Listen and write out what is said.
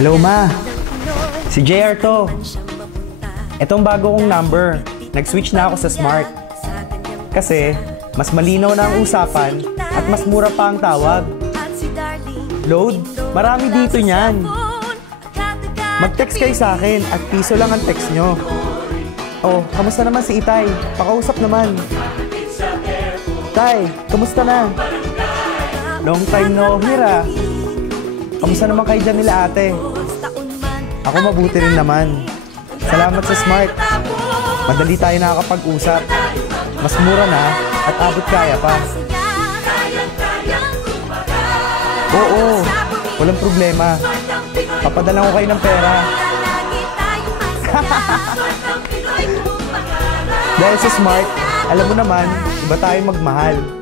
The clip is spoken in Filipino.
Hello, Ma. Si JR to. Itong bago kong number. Nag-switch na ako sa Smart. Kasi, mas malinaw na ang usapan at mas mura pa ang tawag. Load? Marami dito niyan. Mag-text kayo sa akin at piso lang ang text nyo. Oh, kamusta naman si Itay? Pakausap naman. Tay, kamusta na? Long time no hear ah. Kamusta naman kayo dyan nila ate? Ako mabuti rin naman. Salamat sa Smart. Madali tayo nakakapag-usap. Mas mura na at abot kaya pa. Oo, walang problema. Papadala ko kayo ng pera. Dahil sa Smart, alam mo naman, iba tayo magmahal.